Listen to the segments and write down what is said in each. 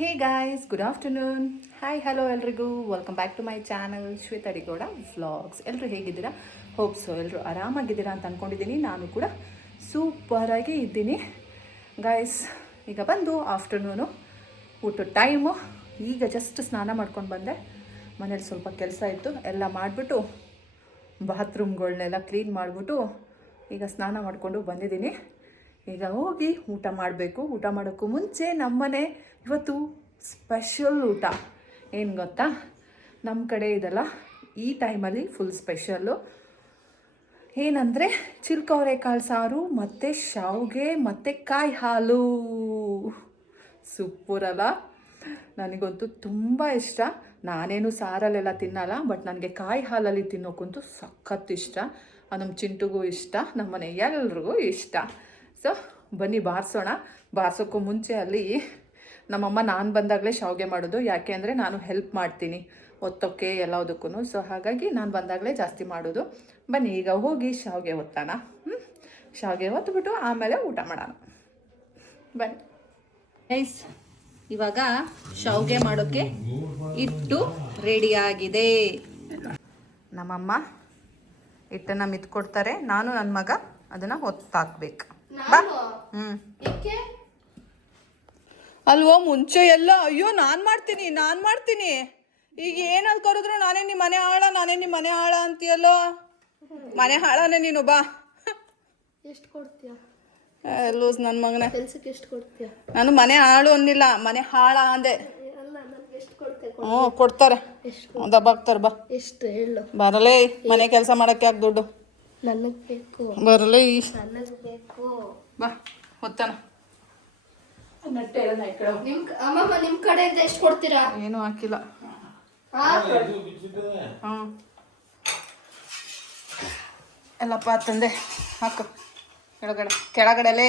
ಹೇ guys, good afternoon. Hi hello ಎಲ್ರಿಗೂ. Welcome back to my channel Shweta Adigowda vlogs. ಎಲ್ಲರೂ ಹೇಗಿದ್ದೀರಾ? ಹೋಪ್ಸು ಎಲ್ಲರೂ ಆರಾಮಾಗಿದ್ದೀರಾ ಅಂತ ಅಂದ್ಕೊಂಡಿದ್ದೀನಿ. ನಾನು ಕೂಡ ಸೂಪರಾಗಿ ಇದ್ದೀನಿ ಗಾಯ್ಸ್. ಈಗ ಬಂದು ಆಫ್ಟರ್ನೂನು ಊಟದ ಟೈಮು. ಈಗ ಜಸ್ಟ್ ಸ್ನಾನ ಮಾಡ್ಕೊಂಡು ಬಂದೆ. ಮನೇಲಿ ಸ್ವಲ್ಪ ಕೆಲಸ ಇತ್ತು, ಎಲ್ಲ ಮಾಡಿಬಿಟ್ಟು ಬಾತ್ರೂಮ್ಗಳನ್ನೆಲ್ಲ ಕ್ಲೀನ್ ಮಾಡಿಬಿಟ್ಟು ಈಗ ಸ್ನಾನ ಮಾಡಿಕೊಂಡು ಬಂದಿದ್ದೀನಿ. ಈಗ ಹೋಗಿ ಊಟ ಮಾಡಬೇಕು. ಊಟ ಮಾಡೋಕ್ಕೂ ಮುಂಚೆ ನಮ್ಮನೆ ಇವತ್ತು ಸ್ಪೆಷಲ್ ಊಟ. ಏನು ಗೊತ್ತಾ, ನಮ್ಮ ಕಡೆ ಇದೆಲ್ಲ ಈ ಟೈಮಲ್ಲಿ ಫುಲ್ ಸ್ಪೆಷಲ್ಲು. ಏನಂದರೆ ಚಿಲ್ಕವರೆಕಾಳು ಸಾರು ಮತ್ತು ಶಾವಿಗೆ ಮತ್ತು ಕಾಯಿ ಹಾಲು. ಸೂಪರಲ್ಲ? ನನಗಂತೂ ತುಂಬ ಇಷ್ಟ. ನಾನೇನು ಸಾರಲ್ಲೆಲ್ಲ ತಿನ್ನಲ್ಲ, ಬಟ್ ನನಗೆ ಕಾಯಿ ಹಾಲಲ್ಲಿ ತಿನ್ನೋಕ್ಕಂತೂ ಸಖತ್ ಇಷ್ಟ. ನಮ್ಮ ಚಿಂಟುಗೂ ಇಷ್ಟ, ನಮ್ಮನೆ ಎಲ್ರಿಗೂ ಇಷ್ಟ. ಸೊ ಬನ್ನಿ ಬಾರಿಸೋಣ. ಬಾರಿಸೋಕ್ಕೂ ಮುಂಚೆ ಅಲ್ಲಿ ನಮ್ಮಮ್ಮ ನಾನು ಬಂದಾಗಲೇ ಶಾವಿಗೆ ಮಾಡೋದು. ಯಾಕೆ ಅಂದರೆ ನಾನು ಹೆಲ್ಪ್ ಮಾಡ್ತೀನಿ ಒತ್ತೋಕ್ಕೆ ಎಲ್ಲದಕ್ಕೂ. ಸೊ ಹಾಗಾಗಿ ನಾನು ಬಂದಾಗಲೇ ಜಾಸ್ತಿ ಮಾಡೋದು. ಬನ್ನಿ ಈಗ ಹೋಗಿ ಶಾವಿಗೆ ಒತ್ತೋಣ. ಶಾವಿಗೆ ಒತ್ಬಿಟ್ಟು ಆಮೇಲೆ ಊಟ ಮಾಡೋಣ. ಬನ್ನಿ ಗೈಸ್, ಇವಾಗ ಶಾವಿಗೆ ಮಾಡೋಕ್ಕೆ ಹಿಟ್ಟು ರೆಡಿಯಾಗಿದೆ. ನಮ್ಮಮ್ಮ ಹಿಟ್ಟನ್ನು ಮಿತ್ಕೊಡ್ತಾರೆ, ನಾನು ನನ್ನ ಮಗ ಅದನ್ನು ಒತ್ತಾಕ್ಬೇಕು. ಬಾ. ಅಲ್ವೋ ಮುಂಚೆ ಎಲ್ಲ ಅಯ್ಯೋ ನಾನು ಮಾಡ್ತೀನಿ ಈಗ ಏನಂತ ಕರೆದ್ರು ನಾನೇ ನಿಮ್ಮ ಮನೆ ಹಾಳ ಅಂತೀಯಲ್ಲೋ. ಮನೆ ಹಾಳನೇ ನೀನು. ಬಾ. ಎಷ್ಟು ಕೊಡ್ತೀಯ? ಲೂಸ್ ನನ್ನ ಮಗನ. ಕೆಲಸಕ್ಕೆ ಎಷ್ಟು ಕೊಡ್ತೀಯ? ನಾನು ಮನೆ ಹಾಳು ಅಂದಿಲ್ಲ, ಮನೆ ಹಾಳ ಅಂದೆ. ಹ್ಞೂ ಕೊಡ್ತಾರೆ, ದಬ್ಬಾಕ್ತಾರೆ. ಬಾ. ಎಷ್ಟು ಹೇಳು? ಬರಲೇ, ಮನೆ ಕೆಲಸ ಮಾಡಕ್ಕೆ ಯಾಕೆ ದುಡ್ಡು? ನನಗೆ ಬೇಕು. ಬರಲೇ, ನನಗೆ ಬೇಕು. ಬಾ ಹೊತ್ತಾನ. ಅಮ್ಮಮ್ಮ ನಿಮ್ಮ ಕಡೆಯಿಂದ ಎಷ್ಟು ಕೊಡ್ತೀರಾ? ಏನೂ ಹಾಕಿಲ್ಲ. ಹ್ಞೂ ಎಲ್ಲಪ್ಪ ತಂದೆ ಹಾಕು ಕೆಳಗಡೆಲೇ.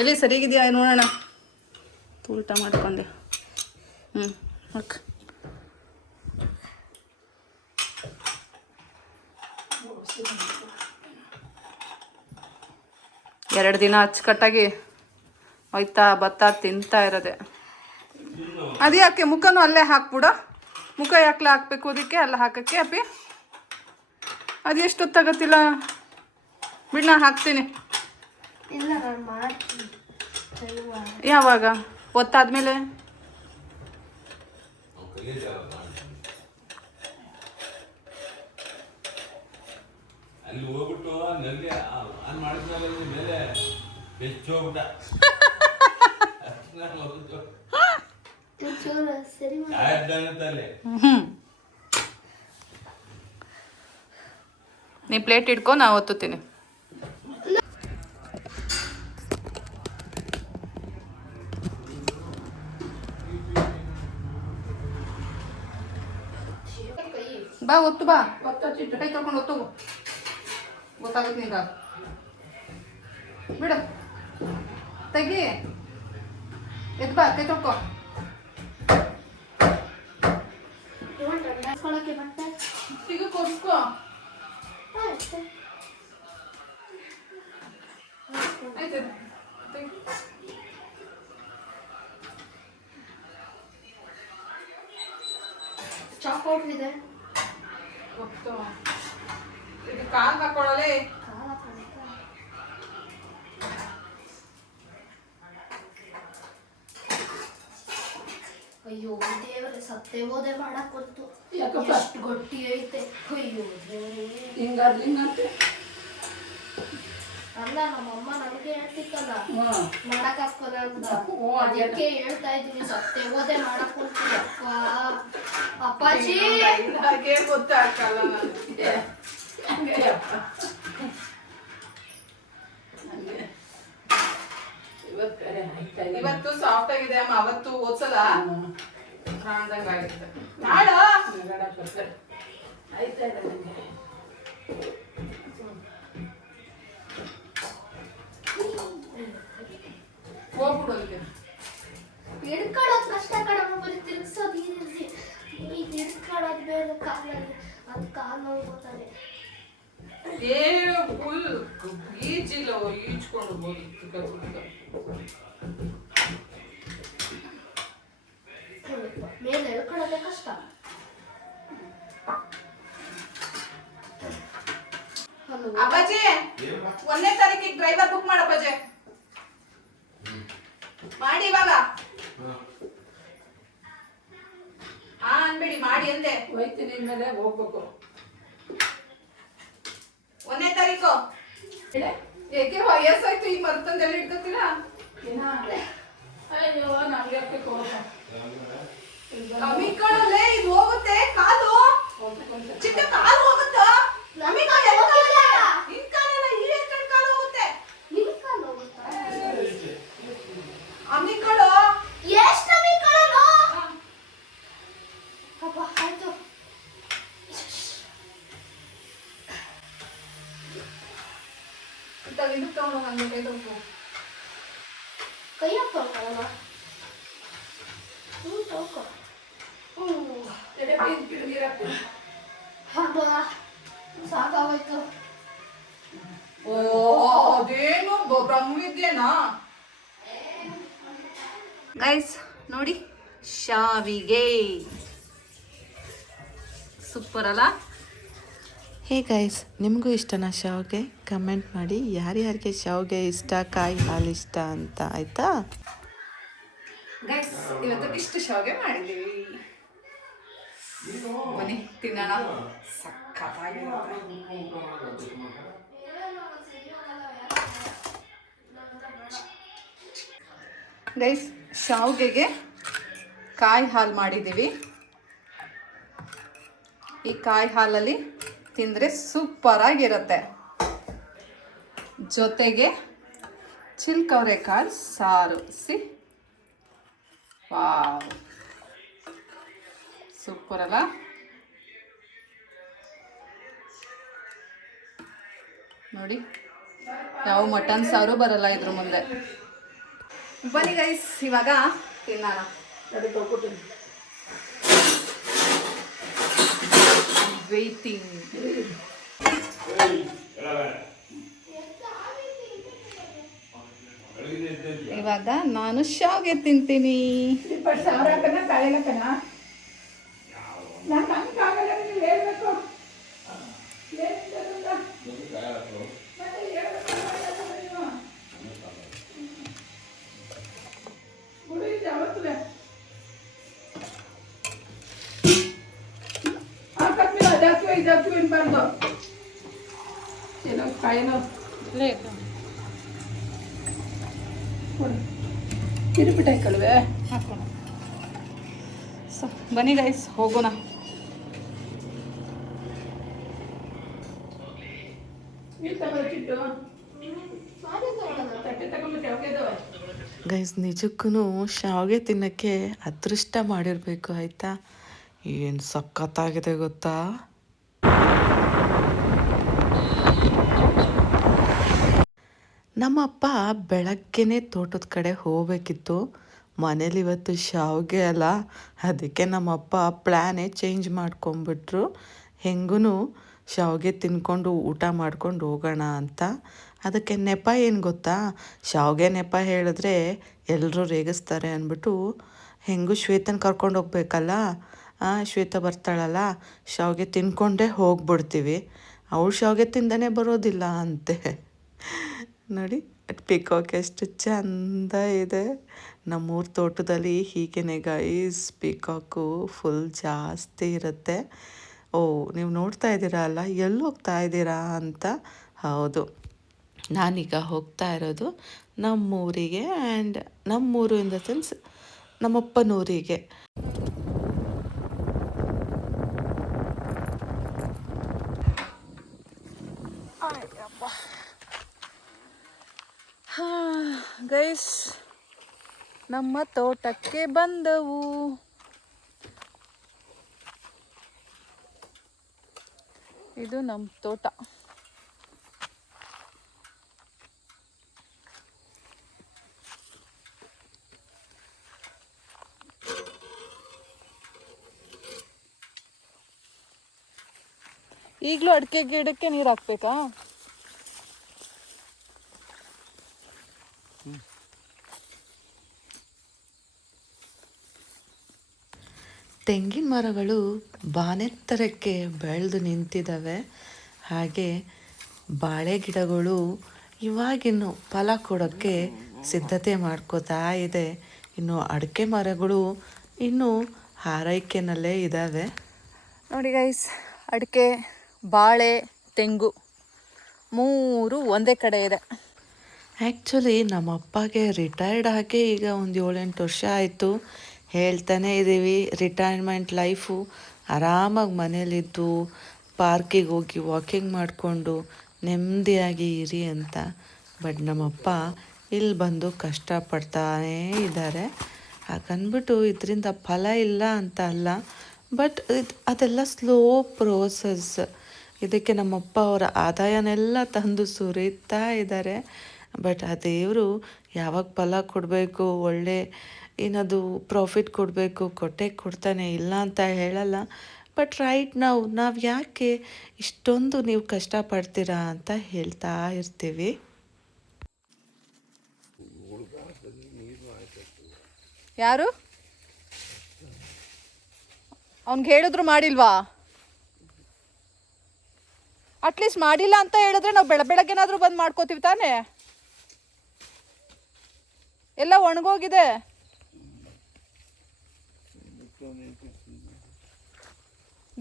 ಎಲ್ಲಿ ಸರಿಗಿದೆಯಾ ನೋಡೋಣ. ಉಲ್ಟಾ ಮಾಡ್ಕೊಂಡೆ. ಹಾಕು. ಎರಡು ದಿನ ಅಚ್ಚುಕಟ್ಟಾಗಿ ಹೋಯ್ತಾ ತಿಂತಾ ಇರೋದೆ. ಅದು ಯಾಕೆ ಮುಖನೂ ಅಲ್ಲೇ ಹಾಕ್ಬಿಡು. ಮುಖ ಯಾಕೆ ಹಾಕ್ಬೇಕು ಅದಕ್ಕೆ? ಅಲ್ಲ ಹಾಕಕ್ಕೆ ಅಪ್ಪಿ. ಅದು ಎಷ್ಟು ಹೊತ್ತಾಗತ್ತಿಲ್ಲ ಬಿಡು, ನಾ ಹಾಕ್ತೀನಿ. ಇಲ್ಲ, ನಾನು ಮಾಡ್ತೀನಿ. ಯಾವಾಗ? ಒತ್ತಾದ್ಮೇಲೆ ಅಲ್ಲಿ ಹೋಗ್ಬಿಟ್ಟು ನಲ್ಲಿ ಆನ್ ಮಾಡಿದ್ಮೇಲೆ ಮೇಲೆ ಬೆಚ್ಚ ಹೋಗ್ಬಿಟ್ಟ. ನೀ ಪ್ಲೇಟ್ ಇಟ್ಕೊ, ನಾ ಒತ್ತುತ್ತೀನಿ. ಬಾ ಒತ್ತು, ಬಾ ಒತ್ತಿಟ್ಟು ಕೈ ತೊಳ್ಕೊಂಡು ಒತ್ತು. ಗೊತ್ತಾಗುತ್ತೆ ಈಗ. ಬಿಡು, ತೆಗಿ, ಎದ್ದು ಬಾ, ಕೈ ತೊಳ್ಕೊ. ಈಗ ಕೊಡ್ಸ್ಕೊ. ಆಯ್ತು, ಚಾಕ್ಲೇಟ್ ಇದೆ. ಗೊತ್ತು. ಇದು ಕಾಲ್ ಹಾಕೊಳ್ಳಲೇ. ಅಯ್ಯೋ ದೇವರೇ, ಸತ್ತೇ ಹೋದೆ ಮಾಡಕ್ ಗೊತ್ತು. ಎಷ್ಟು ಗಟ್ಟಿ ಐತೆ. ಅಯ್ಯೋ ದೇವರೇ. ಅಲ್ಲ, ನಮ್ಮಮ್ಮ ನನಗೆ ಹೇಳ್ತಿತ್ತಲ್ಲ ಮಾಡಕ್ ಹಾಕೋದ ಅಂತ. ಅದಕ್ಕೆ ಹೇಳ್ತಾ ಇದ್ದೀನಿ, ಸತ್ತೇ ಹೋದೆ ಮಾಡಕ್ ಕೊಡ್ತೀನಿ. ಅಪ್ಪಾಜಿ ಹಾಗೆ ಗೊತ್ತಾಗಲ್ಲ ನನಗೆ. ಇವತ್ತು ಸಾಫ್ಟ್ ಆಗಿದೆ ಅಮ್ಮ. ಅವತ್ತು ಓದ್ಸಲ ಕಾಣ್ದಂಗ ಆಗಿರುತ್ತೆ. ಹೋಗ್ಬಿಡು ಅಲ್ಲಿಗೆ. ಹಿಡ್ಕೊಳ್ಳೋದು ಕಷ್ಟ ಕಡಮ, ಬರೀ ತಿರ್ಗ್ಸೋದು ಈಸಿ. ಈಗ ಹಿಡ್ಕೊಳ್ಳೋದು ಬೇರೆ ಕಾಲಲ್ಲಿ, ಅದು ಕಾಲು ನೋವು ಗೊತ್ತಾನೆ. ಏ ಫುಲ್ ಈಜಿಲ್ಲ ಈಜ್ಕೊಂಡು ಮೇಲೆ ಎಳ್ಕೊಳ್ಳೋದೇ ಕಷ್ಟ. ಹಲೋ ಅಪ್ಪಾಜಿ 1ನೇ ತಾರೀಕಿಗೆ ಡ್ರೈವರ್ ಬುಕ್ ಮಾಡಪ್ಪಾಜಿ. ಮಾಡಿ ಇವಾಗ ಅನ್ಬೇಡಿ, ಮಾಡಿ ಅಂದೆ. ಹೋಯ್ತೀನಿ ಇನ್ಮೇಲೆ ಹೋಗ್ಬೇಕು. 1ನೇ ತಾರೀಕು ಏಕೆ ವಯಸ್ಸಾಯ್ತು, ಈಗ ಮರ್ತಂದೆಲ್ಲ ಇಟ್ಕೋತೀರಾ? ಅಯ್ಯೋ ನಮ್ಗೆ ಅಮ್ಮಿಕೊಳ್ಳಲ್ಲೇ ಇದು ಹೋಗುತ್ತೆ ಕಾಲು, ಚಿಕ್ಕ ಕಾಲು ಹೋಗುತ್ತಾ? ನಮಗೆ ಹೋಗಿಲ್ಲ. ನಿನ್ ಕಾಲೆಲ್ಲ ಈ ಎಷ್ಟೊಂದು ಕಾಲು ಹೋಗುತ್ತೆ. ನಿಮ್ ಕಾಲು ಹೋಗುತ್ತಾ? ಅಮ್ಮಿಕೊಳ್ಳು. ಎಷ್ಟು ಅಮ್ಮಿಕೊಳ್ಳೋದು? ಅಪ್ಪ ಆಯ್ತು. ಇದು ತಗೊಂಡು ಹಂಗೆ ಕೈ ತೊಳ್ಕೊ. ಕೈ ಹಾಕೊಳ್ಳೋಣ. ತೊಳ್ಕೊ. ಅಬ್ಬಾ ಸಾಕಾಗೋಯ್ತು. ಓ ಅದೇನು ಬ್ರಹ್ಮವಿದ್ಯೇನಾ ಗೈಸ್? ನೋಡಿ, ಶಾವಿಗೆ ಸೂಪರ್ ಅಲ್ಲ? ಹೇ ಗೈಸ್, ನಿಮಗೂ ಇಷ್ಟನಾ ಶಾವಿಗೆ? ಕಮೆಂಟ್ ಮಾಡಿ ಯಾರ್ಯಾರಿಗೆ ಶಾವಿಗೆ ಇಷ್ಟ, ಕಾಯಿ ಹಾಲು ಇಷ್ಟ ಅಂತ, ಆಯಿತಾ? ಗೈಸ್ ಇವತ್ತು ಇಷ್ಟು ಶಾವಿಗೆ ಮಾಡಿದ್ದೀವಿ, ಬನ್ನಿ ತಿನ್ನೋಣ. ಸಖತ್ತಾಗಿರುತ್ತೆ. ಗೈಸ್ ಶಾವಿಗೆಗೆ ಕಾಯಿ ಹಾಲು ಮಾಡಿದ್ದೀವಿ. ಈ ಕಾಯಿ ಹಾಲಲ್ಲಿ ತಿಂದರೆ ಸೂಪರಾಗಿರುತ್ತೆ. ಜೊತೆಗೆ ಚಿಲ್ಕವರೆಕಾಳು ಸಾರು. ವಾವ್, ಸೂಪರ್ ಅಲ್ಲ? ನೋಡಿ, ಯಾವ ಮಟನ್ ಸಾರು ಬರಲ್ಲ ಇದ್ರ ಮುಂದೆ. ಬನ್ನಿ ಗೈಸ್ ಇವಾಗ ತಿನ್ನೋಣ. ವೇಟಿಂಗ್. ಇವಾಗ ನಾನು ಶಾವಿಗೆ ತಿಂತೀನಿ. ತಿರುಪಿಟಾಯಿ ಕಳುವೆ ಹಾಕೋಣ. ಸೊ ಬನ್ನಿ ಗೈಸ್ ಹೋಗೋಣ. ಗೈಸ್ ನಿಜಕ್ಕೂ ಶಾವಿಗೆ ತಿನ್ನೋಕ್ಕೆ ಅದೃಷ್ಟ ಮಾಡಿರಬೇಕು, ಆಯಿತಾ? ಏನು ಸಖತ್ತಾಗಿದೆ ಗೊತ್ತಾ? ನಮ್ಮಪ್ಪ ಬೆಳಗ್ಗೆನೇ ತೋಟದ ಕಡೆ ಹೋಗಬೇಕಿತ್ತು. ಮನೇಲಿ ಇವತ್ತು ಶಾವಿಗೆ ಅಲ್ಲ, ಅದಕ್ಕೆ ನಮ್ಮಪ್ಪ ಪ್ಲ್ಯಾನೇ ಚೇಂಜ್ ಮಾಡ್ಕೊಂಬಿಟ್ರು. ಹೆಂಗೂ ಶಾವಿಗೆ ತಿನ್ಕೊಂಡು ಊಟ ಮಾಡ್ಕೊಂಡು ಹೋಗೋಣ ಅಂತ. ಅದಕ್ಕೆ ನೆಪ ಏನು ಗೊತ್ತಾ? ಶಾವಿಗೆ ನೆಪ ಹೇಳಿದ್ರೆ ಎಲ್ಲರೂ ರೇಗಿಸ್ತಾರೆ ಅಂದ್ಬಿಟ್ಟು ಹೆಂಗೂ ಶ್ವೇತನ ಕರ್ಕೊಂಡು ಹೋಗ್ಬೇಕಲ್ಲ, ಶ್ವೇತ ಬರ್ತಾಳಲ್ಲ, ಶಾವಿಗೆ ತಿನ್ಕೊಂಡೇ ಹೋಗ್ಬಿಡ್ತೀವಿ. ಅವಳು ಶಾವಿಗೆ ತಿಂದನೇ ಬರೋದಿಲ್ಲ ಅಂತೆ. ನೋಡಿ ಪಿಕಾಕ್ ಎಷ್ಟು ಚಂದ ಇದೆ. ನಮ್ಮೂರ ತೋಟದಲ್ಲಿ ಹೀಗೇನೆ ಗೈಸ್, ಪಿಕಾಕು ಫುಲ್ ಜಾಸ್ತಿ ಇರುತ್ತೆ. ಓ, ನೀವು ನೋಡ್ತಾ ಇದ್ದೀರಾ ಅಲ್ಲ, ಎಲ್ಲಿ ಹೋಗ್ತಾ ಇದ್ದೀರಾ ಅಂತ? ಹೌದು, ನಾನೀಗ ಹೋಗ್ತಾ ಇರೋದು ನಮ್ಮೂರಿಗೆ. ಆ್ಯಂಡ್ ನಮ್ಮೂರು ಇನ್ ದ ಸೆನ್ಸ್ ನಮ್ಮಪ್ಪನೂರಿಗೆ. ಗೈಸ್ ನಮ್ಮ ತೋಟಕ್ಕೆ ಬಂದವು. ಇದು ನಮ್ಮ ತೋಟ. ಈಗಲೂ ಅಡಿಕೆ ಗಿಡಕ್ಕೆ ನೀರು ಹಾಕ್ಬೇಕಾ? ತೆಂಗಿನ ಮರಗಳು ಬಾನೆತ್ತರಕ್ಕೆ ಬೆಳೆದು ನಿಂತಿದ್ದಾವೆ. ಹಾಗೆ ಬಾಳೆ ಗಿಡಗಳು ಇವಾಗಿನ್ನು ಫಲ ಕೊಡೋಕ್ಕೆ ಸಿದ್ಧತೆ ಮಾಡ್ಕೋತಾ ಇದೆ. ಇನ್ನು ಅಡಿಕೆ ಮರಗಳು ಇನ್ನೂ ಹಾರೈಕೆನಲ್ಲೇ ಇದ್ದಾವೆ. ನೋಡಿ ಗೈಸ್, ಅಡಿಕೆ, ಬಾಳೆ, ತೆಂಗು 3 ಒಂದೇ ಕಡೆ ಇದೆ. ಆ್ಯಕ್ಚುಲಿ ನಮ್ಮ ಅಪ್ಪಗೆ ರಿಟೈರ್ಡ್ ಆಗಿ ಈಗ ಒಂದು 7-8 ವರ್ಷ ಆಯಿತು. ಹೇಳ್ತಾನೆ ಇದ್ದೀವಿ, ರಿಟೈರ್ಮೆಂಟ್ ಲೈಫು ಆರಾಮಾಗಿ ಮನೇಲಿದ್ದು ಪಾರ್ಕಿಗೆ ಹೋಗಿ ವಾಕಿಂಗ್ ಮಾಡಿಕೊಂಡು ನೆಮ್ಮದಿಯಾಗಿ ಇರಿ ಅಂತ. ಬಟ್ ನಮ್ಮಪ್ಪ ಇಲ್ಲಿ ಬಂದು ಕಷ್ಟಪಡ್ತಾನೇ ಇದ್ದಾರೆ. ಹಾಗನ್ಬಿಟ್ಟು ಇದರಿಂದ ಫಲ ಇಲ್ಲ ಅಂತ ಅಲ್ಲ, ಬಟ್ ಅದೆಲ್ಲ ಸ್ಲೋ ಪ್ರೋಸೆಸ್. ಇದಕ್ಕೆ ನಮ್ಮಪ್ಪ ಅವರ ಆದಾಯನೆಲ್ಲ ತಂದು ಸುರಿತಾ ಇದ್ದಾರೆ. ಬಟ್ ಆ ದೇವರು ಯಾವಾಗ ಫಲ ಕೊಡಬೇಕು, ಒಳ್ಳೆ ಏನದು ಪ್ರಾಫಿಟ್ ಕೊಡಬೇಕು, ಕೊಡ್ತಾನೆ, ಇಲ್ಲ ಅಂತ ಹೇಳಲ್ಲ. ಬಟ್ ರೈಟ್ ನಾವು ಯಾಕೆ ಇಷ್ಟೊಂದು ನೀವು ಕಷ್ಟಪಡ್ತೀರಾ ಅಂತ ಹೇಳ್ತಾ ಇರ್ತೀವಿ. ಯಾರು ಅವ್ನಿಗೆ ಹೇಳಿದ್ರು ಮಾಡಿಲ್ವಾ? ಅಟ್ಲೀಸ್ಟ್ ಮಾಡಿಲ್ಲ ಅಂತ ಹೇಳಿದ್ರೆ ನಾವು ಬೆಳಗ್ಗೆನಾದ್ರೂ ಬಂದು ಮಾಡ್ಕೋತೀವಿ ತಾನೇ. ಎಲ್ಲ ಒಣಗೋಗಿದೆ.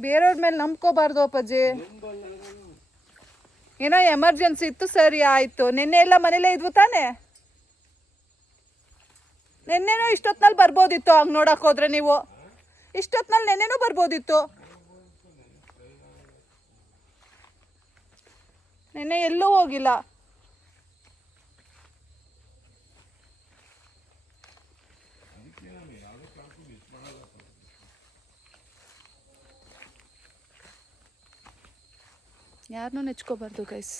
ಬೇರೆಯವ್ರ ಮೇಲೆ ನಂಬ್ಕೋಬಾರ್ದು ಅಪ್ಪಾಜಿ. ಏನೋ ಎಮರ್ಜೆನ್ಸಿ ಇತ್ತು, ಸರಿ ಆಯಿತು. ನಿನ್ನೆ ಎಲ್ಲ ಮನೇಲೇ ಇದ್ವು ತಾನೇ? ನಿನ್ನೆನೂ ಇಷ್ಟೊತ್ತಿನಲ್ಲಿ ಬರ್ಬೋದಿತ್ತು. ಹಂಗೆ ನೋಡಕ್ಕೆ ಹೋದ್ರೆ ನೀವು ಇಷ್ಟೊತ್ತಿನಲ್ಲಿ ನೆನ್ನೆನೂ ಬರ್ಬೋದಿತ್ತು. ನೆನ್ನೆ ಎಲ್ಲೂ ಹೋಗಿಲ್ಲ. ಯಾರನ್ನೂ ನೆಚ್ಕೋಬಾರ್ದು ಗೈಸ್.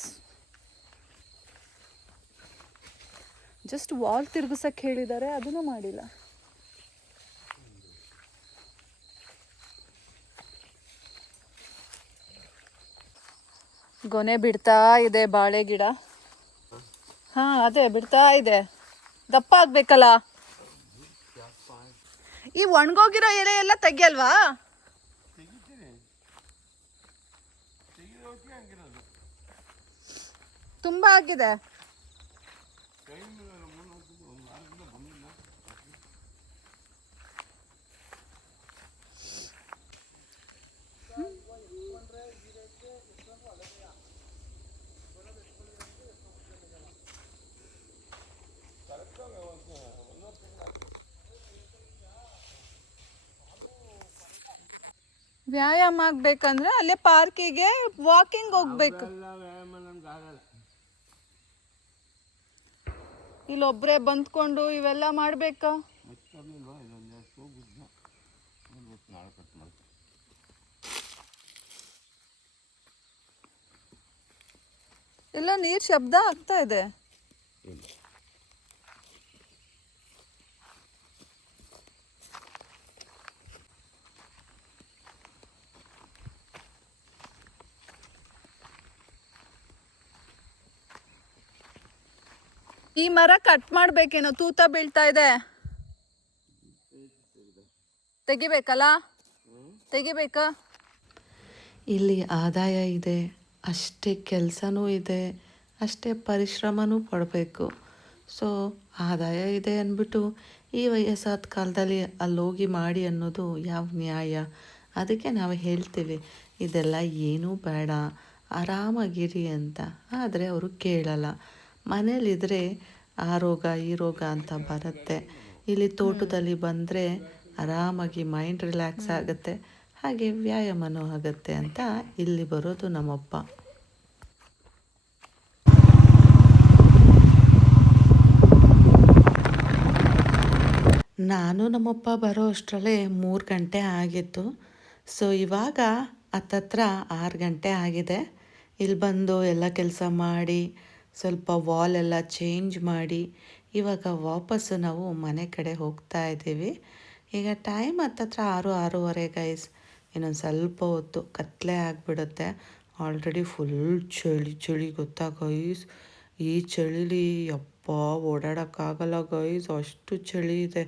ಜಸ್ಟ್ ವಾಲ್ ತಿರ್ಗಿಸಕ್ಕೆ ಹೇಳಿದ್ದಾರೆ, ಅದನ್ನು ಮಾಡಿಲ್ಲ. ಗೊನೆ ಬಿಡ್ತಾ ಇದೆ ಬಾಳೆ ಗಿಡ. ಹಾಂ, ಅದೇ ಬಿಡ್ತಾ ಇದೆ. ದಪ್ಪ ಆಗ್ಬೇಕಲ್ಲ. ಈ ಒಣಗೋಗಿರೋ ಎಲೆ ಎಲ್ಲ ತೆಗಿಯಲ್ವಾ? ತುಂಬಾ ಆಗಿದೆ. ವ್ಯಾಯಾಮ ಆಗ್ಬೇಕಂದ್ರೆ ಅಲ್ಲೇ ಪಾರ್ಕಿಗೆ ವಾಕಿಂಗ್ ಹೋಗ್ಬೇಕು. ಇಲ್ಲೊಬ್ರೆ ಬಂದ್ಕೊಂಡು ಇವೆಲ್ಲ ಮಾಡ್ಬೇಕಾ? ಎಲ್ಲ ನೀರ್ ಶಬ್ದ ಆಗ್ತಾ ಇದೆ. ಈ ಮರ ಕಟ್ ಮಾಡ್ಬೇಕೇನೋ, ತೂತ ಬೀಳ್ತಾ ಇದೆ. ತೆಗಿಬೇಕಲ್ಲ? ತೆಗಿಬೇಕಾ? ಇಲ್ಲಿ ಆದಾಯ ಇದೆ, ಅಷ್ಟೇ ಕೆಲಸನೂ ಇದೆ, ಅಷ್ಟೇ ಪರಿಶ್ರಮನೂ ಪಡಬೇಕು. ಸೊ ಆದಾಯ ಇದೆ ಅಂದ್ಬಿಟ್ಟು ಈ ವಯಸ್ಸಾದ ಕಾಲದಲ್ಲಿ ಅಲ್ಲೋಗಿ ಮಾಡಿ ಅನ್ನೋದು ಯಾವ ನ್ಯಾಯ? ಅದಕ್ಕೆ ನಾವು ಹೇಳ್ತೀವಿ ಇದೆಲ್ಲ ಏನೂ ಬೇಡ, ಆರಾಮಾಗಿರಿ ಅಂತ. ಆದರೆ ಅವರು ಕೇಳಲ್ಲ. ಮನೇಲಿದ್ದರೆ ಆ ರೋಗ ಈ ರೋಗ ಅಂತ ಬರುತ್ತೆ. ಇಲ್ಲಿ ತೋಟದಲ್ಲಿ ಬಂದರೆ ಆರಾಮಾಗಿ ಮೈಂಡ್ ರಿಲ್ಯಾಕ್ಸ್ ಆಗುತ್ತೆ, ಹಾಗೆ ವ್ಯಾಯಾಮನೂ ಆಗುತ್ತೆ ಅಂತ ಇಲ್ಲಿ ಬರೋದು ನಮ್ಮಪ್ಪ. ನಾನು ನಮ್ಮಪ್ಪ ಬರೋ ಅಷ್ಟರಲ್ಲೇ 3 ಗಂಟೆ ಆಗಿತ್ತು. ಸೊ ಇವಾಗ ಹತ್ತತ್ರ 6 ಗಂಟೆ ಆಗಿದೆ. ಇಲ್ಲಿ ಬಂದು ಎಲ್ಲ ಕೆಲಸ ಮಾಡಿ ಸ್ವಲ್ಪ ವಾಲೆಲ್ಲ ಚೇಂಜ್ ಮಾಡಿ ಇವಾಗ ವಾಪಸ್ಸು ನಾವು ಮನೆ ಕಡೆ ಹೋಗ್ತಾ ಇದ್ದೀವಿ. ಈಗ ಟೈಮ್ ಹತ್ತತ್ರ 6-6:30 ಗೈಸ್. ಇನ್ನೊಂದು ಸ್ವಲ್ಪ ಹೊತ್ತು ಕತ್ತಲೆ ಆಗಿಬಿಡುತ್ತೆ. ಆಲ್ರೆಡಿ ಫುಲ್ ಚಳಿ ಚಳಿ ಗೊತ್ತಾ ಗೈಸ್. ಈ ಚಳಿಲಿ ಯಪ್ಪ ಓಡಾಡೋಕ್ಕಾಗಲ್ಲ ಗೈಸ್, ಅಷ್ಟು ಚಳಿ ಇದೆ.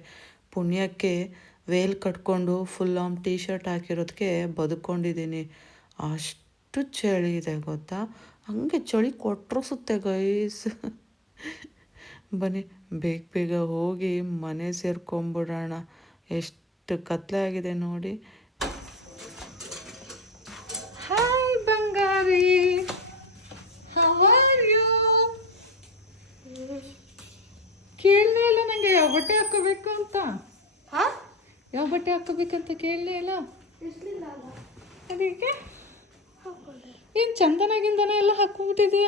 ಪುಣ್ಯಕ್ಕೆ ವೇಲ್ ಕಟ್ಕೊಂಡು ಫುಲ್ ಆಮ್ ಟೀ ಶರ್ಟ್ ಹಾಕಿರೋದಕ್ಕೆ ಬದುಕೊಂಡಿದ್ದೀನಿ. ಅಷ್ಟು ಚಳಿ ಇದೆ ಗೊತ್ತಾ. ಹಂಗೆ ಚಳಿ ಕೊಟ್ಟರಿಸುತ್ತೆ ಗೈಸ್. ಬನ್ನಿ ಬೇಗ ಬೇಗ ಹೋಗಿ ಮನೆ ಸೇರ್ಕೊಂಬಿಡೋಣ. ಎಷ್ಟು ಕತ್ಲೆ ಆಗಿದೆ ನೋಡಿ. Hi Bangari, how are you? ಕೇಳಲೇ ಇಲ್ಲ ನನಗೆ ಯಾವ ಬಟ್ಟೆ ಹಾಕೋಬೇಕು ಅಂತ. ಯಾವ ಬಟ್ಟೆ ಹಾಕೋಬೇಕಂತ ಕೇಳಲೇ ಇಲ್ಲ. ಅದಕ್ಕೆ ಏನು ಚಂದನಾಗಿಂದನ ಎಲ್ಲ ಹಾಕ್ಕೊಂಬಿಟ್ಟಿದೀಯ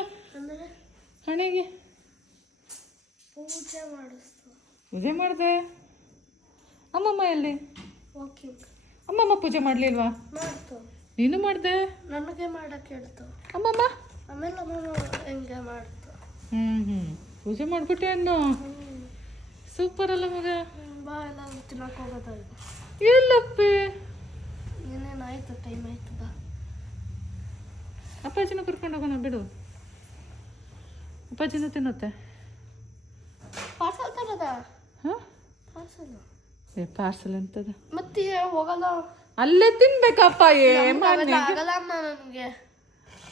ಹಣೆಗೆ. ಪೂಜೆ ಮಾಡಿದೆ. ಅಮ್ಮಮ್ಮ ಎಲ್ಲಿ? ಅಮ್ಮಮ್ಮ ಪೂಜೆ ಮಾಡಲಿಲ್ವಾ? ನೀನು ಮಾಡಿದೆ. ನನಗೆ ಮಾಡಕ್ಕೆ ಹೇಳ್ತು ಅಮ್ಮಮ್ಮ. ಆಮೇಲೆ ಅಮ್ಮಮ್ಮ ಹೆಂಗೆ ಮಾಡ್ತು. ಪೂಜೆ ಮಾಡಿಬಿಟ್ಟೆ ಅನ್ನು. ಸೂಪರ್ ಅಲ್ಲ ಮಗ. ಬಾ ಎಲ್ಲ ತಿನ್ನಕ್ಕೆ ಹೋಗೋದಾಯ್ತು. ಎಲ್ಲಪ್ಪಿ ಏನೇನಾಯ್ತು, ಟೈಮ್ ಆಯ್ತು. ಬಾ ಅಪ್ಪಾಜಿನ ಕರ್ಕೊಂಡು ಹೋಗೋಣ ಬಿಡು. ಅಪ್ಪಾಜಿನ ತಿನ್ನುತ್ತೆ. ಪಾರ್ಸಲ್ ತರದ. ಹಾಂ ಪಾರ್ಸಲ್ ಪಾರ್ಸಲ್ ಎಂತದ ಮತ್ತೆ ಹೋಗಲ್ಲ. ಅಲ್ಲೇ ತಿನ್ಬೇಕಪ್ಪ. ಆಗಲ್ಲ ಅಮ್ಮ ನನಗೆ.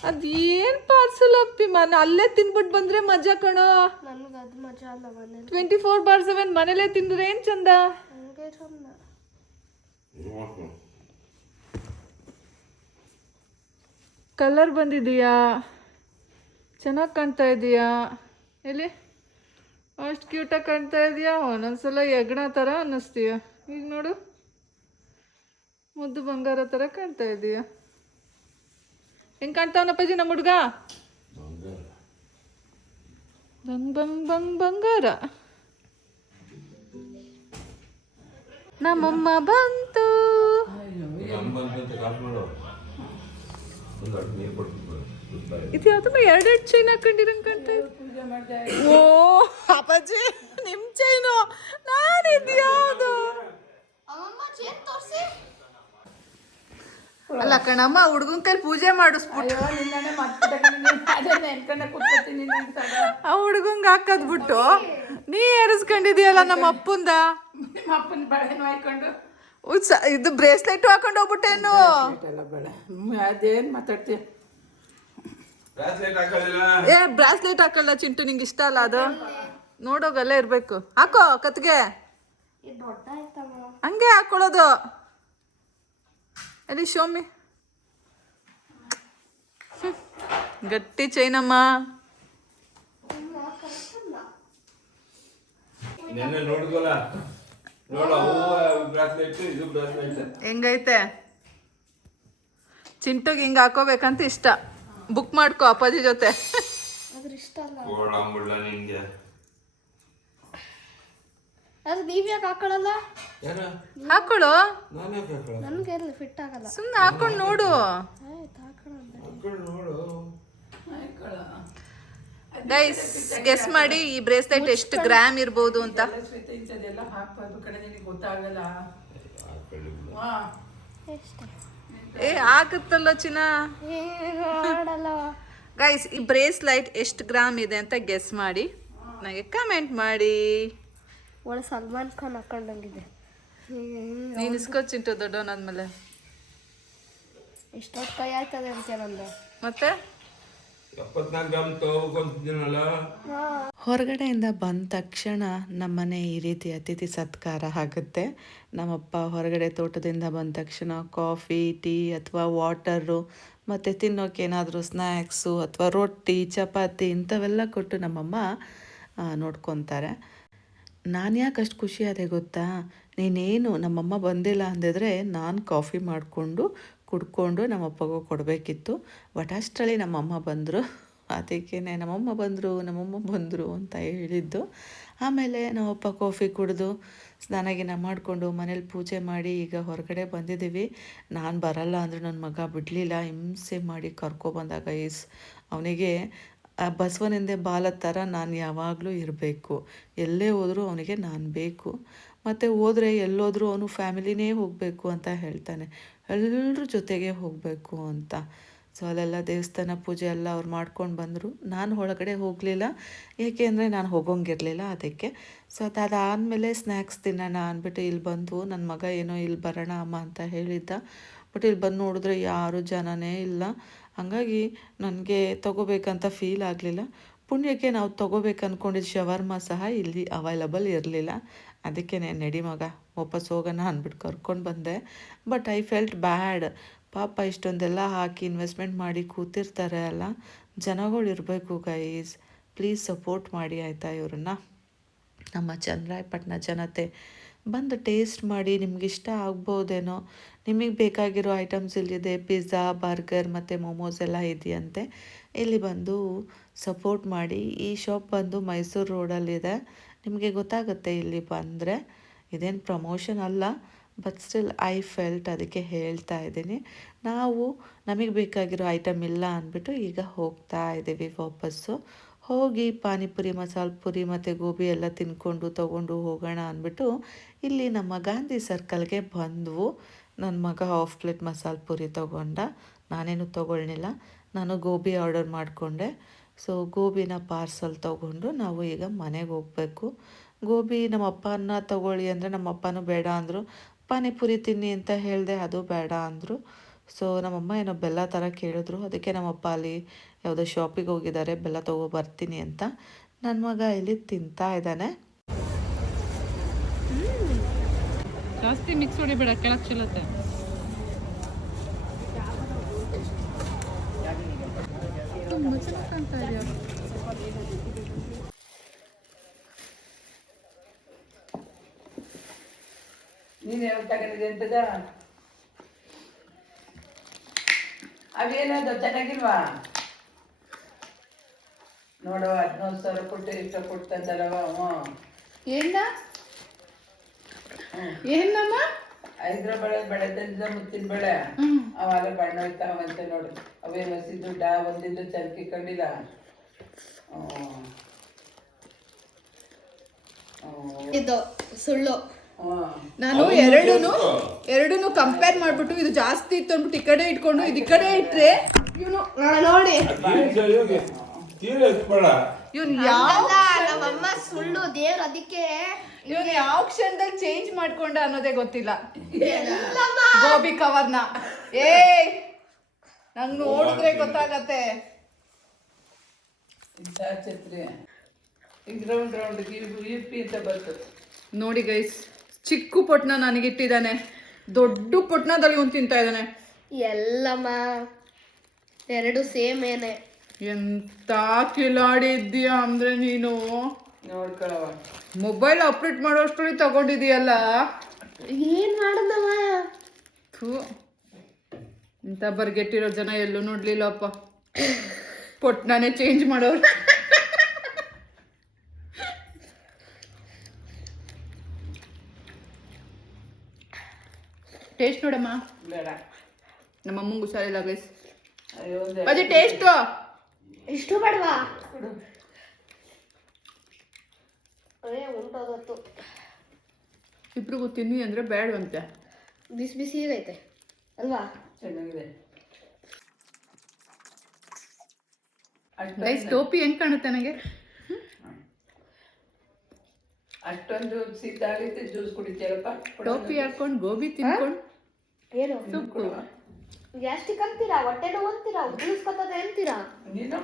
ಅದೇನು ಪಾರ್ಸಲ್ ಅಪ್ಪಿ, ಅಲ್ಲೇ ತಿನ್ಬಿಟ್ಟು ಬಂದ್ರೆ ಮಜಾ ಕಣೋ. ನನಗೆ ಅದು ಮಜಾ ಅಲ್ಲ. ಮನೇಲಿ 24/7 ಮನೇಲೇ ತಿಂದ್ರೆ ಏನು ಚಂದ. ಹಂಗೆ ಚಂದ. ಕಲರ್ ಬಂದಿದೀಯಾ, ಚೆನ್ನಾಗಿ ಕಾಣ್ತಾ ಇದೀಯಾ. ಎಲ್ಲಿ ಅಷ್ಟು ಕ್ಯೂಟಾಗಿ ಕಾಣ್ತಾ ಇದೆಯಾ. ಒಂದೊಂದ್ಸಲ ಹೆಗ್ಣ ಥರ ಅನ್ನಿಸ್ತೀಯ. ಈಗ ನೋಡು ಮುದ್ದು ಬಂಗಾರ ಥರ ಕಾಣ್ತಾ ಇದೀಯ. ಹೆಂಗೆ ಕಾಣ್ತಾವನಪ್ಪಾಜಿ ನಮ್ಮ ಹುಡುಗ? ಬಂಗಾರ. ನಮ್ಮಮ್ಮ ಬಂತು. ಇದು ಯಾವ್ದಮ್ಮ ಎರಡೆರಡು ಚೈನ್ ಹಾಕೊಂಡಿರಂಗೆ ಕಾಣ್ತಾ ಇದೆ. ಓ ಅಪ್ಪಾಜಿ ನಿಮ್ಮ ಚೈನು. ನಾನಿದ್ದು ಯಾವುದು? ಅಲ್ಲ ಕಣಮ್ಮ, ಹುಡುಗನ ಕೈಲಿ ಪೂಜೆ ಮಾಡಿಸ್ಬಿಟ್ಟು ಆ ಹುಡುಗಂಗೆ ಹಾಕದ್ಬಿಟ್ಟು ನೀ ಏರಿಸ್ಕೊಂಡಿದೀಯಲ್ಲ ನಮ್ಮ ಅಪ್ಪಂದ. ಇದು ಬ್ರೇಸ್ಲೆಟ್ ಹಾಕೊಂಡು ಹೋಗ್ಬಿಟ್ಟೇನು? ಅದೇನು ಮಾತಾಡ್ತೀಯ? ಬ್ರಾಸ್ಲೆಟ್ ಹಾಕಲ್ಲ ಚಿಂಟು, ನಿಂಗೆ ಇಷ್ಟ ಅಲ್ಲ ಅದು. ನೋಡೋಗಲ್ಲೇ ಇರ್ಬೇಕು. ಹಾಕೋ ಕತ್ಗೆ. ಹಂಗೆ ಹಾಕೊಳ್ಳೋದು. ಎಲ್ಲಿ ಶೋಮಿ. ಗಟ್ಟಿ ಚೈನಮ್ಮ. ಹೆಂಗೈತೆ? ಚಿಂಟುಗೆ ಹಿಂಗೆ ಹಾಕೋಬೇಕಂತ ಇಷ್ಟ. ಬುಕ್ ಮಾಡ್ಕೋ ಅಪ್ಪಾಜಿ ಜೊತೆ. ಅದ್ರ ಇಷ್ಟ ಅಲ್ಲ. ಅದು ನೀವ್ ಯಾಕೆ ಹಾಕೊಳ್ಳಲ್ಲ? ಹಾಕೊಳ್ಳು. ನನ್ಗೆ ಎಲ್ಲಿ ಫಿಟ್ ಆಗಲ್ಲ. ಸುಮ್ಮನೆ ಹಾಕೊಂಡು ನೋಡು. ಗೈಸ್ ಗೆಸ್ ಮಾಡಿ ಈ ಬ್ರೇಸ್ಲೆಟ್ ಎಷ್ಟು ಗ್ರಾಮ್ ಇರ್ಬೋದು ಅಂತ. ಆಗುತ್ತಲ್ಲ ಚಿನ್ನ. ಗೈಸ್ ಈ ಬ್ರೇಸ್ಲೈಟ್ ಎಷ್ಟು ಗ್ರಾಮ್ ಇದೆ ಅಂತ ಗೆಸ್ ಮಾಡಿ ನನಗೆ ಕಮೆಂಟ್ ಮಾಡಿ. ಒಳ್ಳೆ ಸಲ್ಮಾನ್ ಖಾನ್ ಹಾಕೊಂಡಂಗಿದೆ. ನೀನು ಇಸ್ಕೊಚಿಂಟು ದೊಡ್ಡವನಾದ್ಮೇಲೆ. ಎಷ್ಟೊತ್ತು ಕೈ ಆಯ್ತದೆ ಅಂತ ನಂದು. ಮತ್ತೆ 74 ಗ್ರಾಮ್ ತಗೋಕೊಂತಿದ್ದೀನಲ್ಲ. ಹೊರಗಡೆಯಿಂದ ಬಂದ ತಕ್ಷಣ ನಮ್ಮನೆ ಈ ರೀತಿ ಅತಿಥಿ ಸತ್ಕಾರ ಆಗುತ್ತೆ. ನಮ್ಮಪ್ಪ ಹೊರಗಡೆ ತೋಟದಿಂದ ಬಂದ ತಕ್ಷಣ ಕಾಫಿ, ಟೀ ಅಥವಾ ವಾಟರು ಮತ್ತು ತಿನ್ನೋಕೆ ಏನಾದರೂ ಸ್ನ್ಯಾಕ್ಸು ಅಥವಾ ರೊಟ್ಟಿ, ಚಪಾತಿ ಇಂಥವೆಲ್ಲ ಕೊಟ್ಟು ನಮ್ಮಮ್ಮ ನೋಡ್ಕೊತಾರೆ. ನಾನು ಯಾಕೆ ಅಷ್ಟು ಖುಷಿಯಾದೆ ಗೊತ್ತಾ? ನೀನೇನು ನಮ್ಮಮ್ಮ ಬಂದಿಲ್ಲ ಅಂದಿದ್ರೆ ನಾನು ಕಾಫಿ ಮಾಡಿಕೊಂಡು ಕುಡ್ಕೊಂಡು ನಮ್ಮಪ್ಪಗೂ ಕೊಡಬೇಕಿತ್ತು. ಬಟ್ ಅಷ್ಟರಲ್ಲಿ ನಮ್ಮಮ್ಮ ಬಂದರು. ಅದಕ್ಕೇ ನಮ್ಮಮ್ಮ ಬಂದರು ಅಂತ ಹೇಳಿದ್ದು. ಆಮೇಲೆ ನಮ್ಮಪ್ಪ ಕಾಫಿ ಕುಡಿದು ಸ್ನಾನ ಮಾಡಿಕೊಂಡು ಮನೇಲಿ ಪೂಜೆ ಮಾಡಿ ಈಗ ಹೊರಗಡೆ ಬಂದಿದ್ದೀವಿ. ನಾನು ಬರಲ್ಲ ಅಂದರೂ ನನ್ನ ಮಗ ಬಿಡಲಿಲ್ಲ. ಹಿಂಸೆ ಮಾಡಿ ಕರ್ಕೊಬಂದಾಗ ಅವನಿಗೆ ಬಸವನಿಂದೆ ಬಾಲದ ಥರ ನಾನು ಯಾವಾಗಲೂ ಇರಬೇಕು. ಎಲ್ಲೇ ಹೋದರೂ ಅವನಿಗೆ ನಾನು ಬೇಕು. ಮತ್ತು ಹೋದರೆ ಎಲ್ಲೋದ್ರೂ ಅವನು ಫ್ಯಾಮಿಲಿನೇ ಹೋಗಬೇಕು ಅಂತ ಹೇಳ್ತಾನೆ. ಎಲ್ಲರ ಜೊತೆಗೆ ಹೋಗಬೇಕು ಅಂತ. ಸೊ ಅಲ್ಲೆಲ್ಲ ದೇವಸ್ಥಾನ ಪೂಜೆ ಎಲ್ಲ ಅವ್ರು ಮಾಡ್ಕೊಂಡು ಬಂದರು. ನಾನು ಒಳಗಡೆ ಹೋಗಲಿಲ್ಲ, ಏಕೆಂದರೆ ನಾನು ಹೋಗೋಂಗಿರಲಿಲ್ಲ ಅದಕ್ಕೆ. ಸೊ ಅದಾದಮೇಲೆ ಸ್ನ್ಯಾಕ್ಸ್ ತಿನ್ನೋಣ ಅಂದ್ಬಿಟ್ಟು ಇಲ್ಲಿ ಬಂದು ನನ್ನ ಮಗ ಏನೋ ಇಲ್ಲಿ ಬರೋಣ ಅಮ್ಮ ಅಂತ ಹೇಳಿದ್ದ. ಬಟ್ ಇಲ್ಲಿ ಬಂದು ನೋಡಿದ್ರೆ ಯಾರೂ ಜನನೇ ಇಲ್ಲ. ಹಾಗಾಗಿ ನನಗೆ ತೊಗೋಬೇಕಂತ ಫೀಲ್ ಆಗಲಿಲ್ಲ. ಪುಣ್ಯಕ್ಕೆ ನಾವು ತೊಗೋಬೇಕು ಅಂದ್ಕೊಂಡಿದ್ದು ಶವರ್ಮ ಸಹ ಇಲ್ಲಿ ಅವೈಲಬಲ್ ಇರಲಿಲ್ಲ. ಅದಕ್ಕೆ ನಡಿ ಮಗ ವಾಪಸ್ ಹೋಗೋಣ ಅಂದ್ಬಿಟ್ಟು ಕರ್ಕೊಂಡು ಬಂದೆ. ಬಟ್ ಐ ಫೆಲ್ಟ್ ಬ್ಯಾಡ್. ಪಾಪ ಇಷ್ಟೊಂದೆಲ್ಲ ಹಾಕಿ ಇನ್ವೆಸ್ಟ್ಮೆಂಟ್ ಮಾಡಿ ಕೂತಿರ್ತಾರೆ ಅಲ್ಲ, ಜನಗಳು ಇರಬೇಕು ಗೈಸ್. ಪ್ಲೀಸ್ ಸಪೋರ್ಟ್ ಮಾಡಿ ಆಯಿತಾ ಇವ್ರನ್ನ. ನಮ್ಮ ಚನ್ನರಾಯಪಟ್ಟಣ ಜನತೆ ಬಂದು ಟೇಸ್ಟ್ ಮಾಡಿ ನಿಮ್ಗೆ ಇಷ್ಟ ಆಗ್ಬೋದೇನೋ. ನಿಮಗೆ ಬೇಕಾಗಿರೋ ಐಟಮ್ಸ್ ಇಲ್ಲಿದೆ, ಪಿಜ್ಜಾ, ಬರ್ಗರ್ ಮತ್ತು ಮೋಮೋಸ್ ಎಲ್ಲ ಇದೆಯಂತೆ. ಇಲ್ಲಿ ಬಂದು ಸಪೋರ್ಟ್ ಮಾಡಿ. ಈ ಶಾಪ್ ಬಂದು ಮೈಸೂರು ರೋಡಲ್ಲಿದೆ, ನಿಮಗೆ ಗೊತ್ತಾಗುತ್ತೆ ಇಲ್ಲಿ ಬಂದರೆ. ಇದೇನು ಪ್ರಮೋಷನ್ ಅಲ್ಲ, ಬಟ್ ಸ್ಟಿಲ್ ಐ ಫೆಲ್ಟ್, ಅದಕ್ಕೆ ಹೇಳ್ತಾ ಇದ್ದೀನಿ. ನಾವು ನಮಗೆ ಬೇಕಾಗಿರೋ ಐಟಮ್ ಇಲ್ಲ ಅಂದ್ಬಿಟ್ಟು ಈಗ ಹೋಗ್ತಾ ಇದ್ದೀವಿ ವಾಪಸ್ಸು. ಹೋಗಿ ಪಾನಿಪುರಿ, ಮಸಾಲೆ ಪುರಿ ಮತ್ತು ಗೋಬಿ ಎಲ್ಲ ತಿನ್ಕೊಂಡು ತೊಗೊಂಡು ಹೋಗೋಣ ಅಂದ್ಬಿಟ್ಟು ಇಲ್ಲಿ ನಮ್ಮ ಗಾಂಧಿ ಸರ್ಕಲ್ಗೆ ಬಂದವು. ನನ್ನ ಮಗ ಹಾಫ್ ಪ್ಲೇಟ್ ಮಸಾಲೆ ಪುರಿ ತೊಗೊಂಡ, ನಾನೇನು ತೊಗೊಳ್ಳಿಲ್ಲ. ನಾನು ಗೋಬಿ ಆರ್ಡರ್ ಮಾಡಿಕೊಂಡೆ. ಸೊ ಗೋಬಿನ ಪಾರ್ಸಲ್ ತೊಗೊಂಡು ನಾವು ಈಗ ಮನೆಗೆ ಹೋಗಬೇಕು. ಗೋಬಿ ನಮ್ಮ ಅಪ್ಪನ ತೊಗೊಳ್ಳಿ ಅಂದರೆ ನಮ್ಮ ಅಪ್ಪನೂ ಬೇಡ ಅಂದರು. ಪಾನಿಪುರಿ ತಿನ್ನಿ ಅಂತ ಹೇಳಿದೆ, ಅದು ಬೇಡ ಅಂದರು. ಸೊ ನಮ್ಮಮ್ಮ ಏನೋ ಬೆಲ್ಲ ಥರ ಕೇಳಿದ್ರು. ಅದಕ್ಕೆ ನಮ್ಮಪ್ಪ ಅಲ್ಲಿ ಯಾವುದೋ ಶಾಪಿಗೆ ಹೋಗಿದ್ದಾರೆ, ಬೆಲ್ಲ ಬರ್ತೀನಿ ಅಂತ. ನನ್ನ ಮಗ ಇಲ್ಲಿ ತಿಂತಾ ಇದ್ದಾನೆ. ಜಾಸ್ತಿ ಮಿಕ್ಸ್ ಹೊಡಿಬೇಡ, ಕೆಳಗೆ ಚೆಲ್ಲುತ್ತೆ. ತುಂಬ ಚೆನ್ನಾಗಿ ಕಾಣ್ತಾ ಇದೆಯಾ? ನೀನು ಯಾವ ತಗೊಂಡಿದೆ ಅಂತದ? ಅವೇನದು ಚೆನ್ನಾಗಿಲ್ವಾ? ನೋಡು 11,000 ಕೊಟ್ಟು ಇಷ್ಟ ಕೊಡ್ತಂದಲ್ಲವ. ಏನಮ್ಮ? ಹೈದ್ರಾಬಾದ್ ಬೆಳೆ ತಂದಿದ್ದ ಮುತ್ತಿನ ಬೆಳೆ, ಅವೆಲ್ಲ ಬಣ್ಣ ಹೋಯ್ತಾವಂತೆ ನೋಡು. ಅವೇ ಮಸಿ ದುಡ್ಡ ಒಂದಿದ್ದು ಚರ್ಕಿ ಕಂಡಿಲ್ಲ. ಇದು ಸುಳ್ಳು. ನಾನು ಎರಡೂನು ಕಂಪೇರ್ ಮಾಡ್ಬಿಟ್ಟು ಇದು ಜಾಸ್ತಿ ಇತ್ತು ಅಂದ್ಬಿಟ್ಟು ಈ ಕಡೆ ಇಟ್ಕೊಂಡು ಇದು ಈ ಕಡೆ ಇಟ್ರೆ ಇವನು ನೋಡಿ ಇವನ್ ಯಾವ ನಮ್ಮಮ್ಮ ಸುಳ್ಳು ದೇವ್ರ, ಅದಕ್ಕೆ ಇವನು ಯಾವ ಕ್ಷಣದಲ್ಲಿ ಚೇಂಜ್ ಮಾಡ್ಕೊಂಡ ಅನ್ನೋದೇ ಗೊತ್ತಿಲ್ಲ. ಗೋಬಿ ಕವರ್ನ ನಂಗೆ ನೋಡಿದ್ರೆ ಗೊತ್ತಾಗತ್ತೆ. ಛತ್ರಿ ಈಗ ರೌಂಡ್ ರೌಂಡ್ ಇಪ್ಪಿ ಅಂತ ಬರ್ತದೆ ನೋಡಿ ಗೈಸ್, ಚಿಕ್ಕ ಪೊಟ್ನ ನನಗಿಟ್ಟಿದ್ದಾನೆ, ದೊಡ್ಡ ಪೊಟ್ನದಲ್ಲಿ ಇವನು ತಿಂತಾ ಇದ್ದಾನೆ. ಎಲ್ಲಮ್ಮ ಎರಡು ಸೇಮ್ ಏನೆ. ಎಂತ ಕಿಲಾಡಿ ಇದ್ದೀಯ ಅಂದ್ರೆ ನೀನು. ನೋಡ್ಕೊಳವ, ಮೊಬೈಲ್ ಅಪ್ಡೇಟ್ ಮಾಡೋಷ್ಟ್ರಲ್ಲಿ ತಗೊಂಡಿದೀಯಲ್ಲ. ಏನ್ ಮಾಡದವ? ಇಂಥ ಬರ್ಗೆಟ್ಟಿರೋ ಜನ ಎಲ್ಲೂ ನೋಡ್ಲಿಲ್ಲಪ್ಪ. ಪೊಟ್ನಾನೇ ಚೇಂಜ್ ಮಾಡೋರು. ಟೇಸ್ಟ್ ನೋಡಮ್ಮ. ಬೇಡ, ನಮ್ಮ ಅಮ್ಮಂಗೆ ಹುಷಾರಿಲ್ಲ ಗೈಸ್. ಅಯ್ಯೋ ಅದೇ ಟೇಸ್ಟು ಇಷ್ಟು ಬೇಡವಾ? ಉಂಟೋದತ್ತು. ಇಬ್ರಿಗೂ ತಿನ್ನಿ ಅಂದ್ರೆ ಬೇಡವಂತೆ. ಬಿಸಿ ಬಿಸಿ ಐತೆ ಅಲ್ವಾ? ಚೆನ್ನಾಗಿದೆ. ಗೈಸ್ ಟೋಪಿ ಹೆಂಗ್ ಕಾಣುತ್ತೆ ನನಗೆ? ಅಷ್ಟೊಂದು ಸಿದ್ದಾಗೈತೆ, ಜ್ಯೂಸ್ ಕುಡಿತೀರಪ್ಪ. ಟೋಪಿ ಹಾಕೊಂಡು ಗೋಬಿ ತಿನ್ಕೊಂಡು ಏನು ಸೊಪ್ಪು. ಗ್ಯಾಸ್ಟಿಕ್ ಅಂತೀರಾ, ಹೊಟ್ಟೆ ನೋವು ಅಂತೀರಾ, ಉಳಿಸ್ಕೊತದೆ ಅಂತೀರಾ? ನೀನು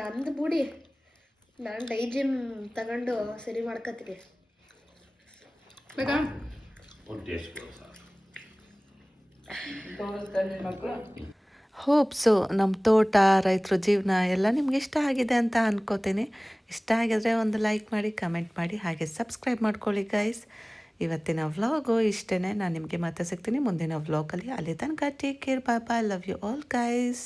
ನಂದು ಬುಡಿ, ನಾನು ಡೈಜಿಮ್ ತಗೊಂಡು ಸರಿ ಮಾಡ್ಕೊತೀನಿ. ಬೇಕಾ? ತೋರಿಸ್ತಾರೆ ನಿಮ್ಮ ಮಕ್ಕಳು. ಹೋಪ್ಸು ನಮ್ಮ ತೋಟ, ರೈತರ ಜೀವನ ಎಲ್ಲ ನಿಮ್ಗೆ ಇಷ್ಟ ಆಗಿದೆ ಅಂತ ಅನ್ಕೋತೀನಿ. ಇಷ್ಟ ಆಗಿದ್ರೆ ಒಂದು ಲೈಕ್ ಮಾಡಿ, ಕಮೆಂಟ್ ಮಾಡಿ, ಹಾಗೆ ಸಬ್ಸ್ಕ್ರೈಬ್ ಮಾಡ್ಕೊಳ್ಳಿ ಗೈಸ್. ಇವತ್ತಿನ ವ್ಲಾಗು ಇಷ್ಟೇ. ನಾನು ನಿಮಗೆ ಮತ್ತೆ ಸಿಗ್ತೀನಿ ಮುಂದಿನ ವ್ಲಾಗಲ್ಲಿ. ಅಲ್ಲಿ ತನಕ take care, bye bye, love you all guys.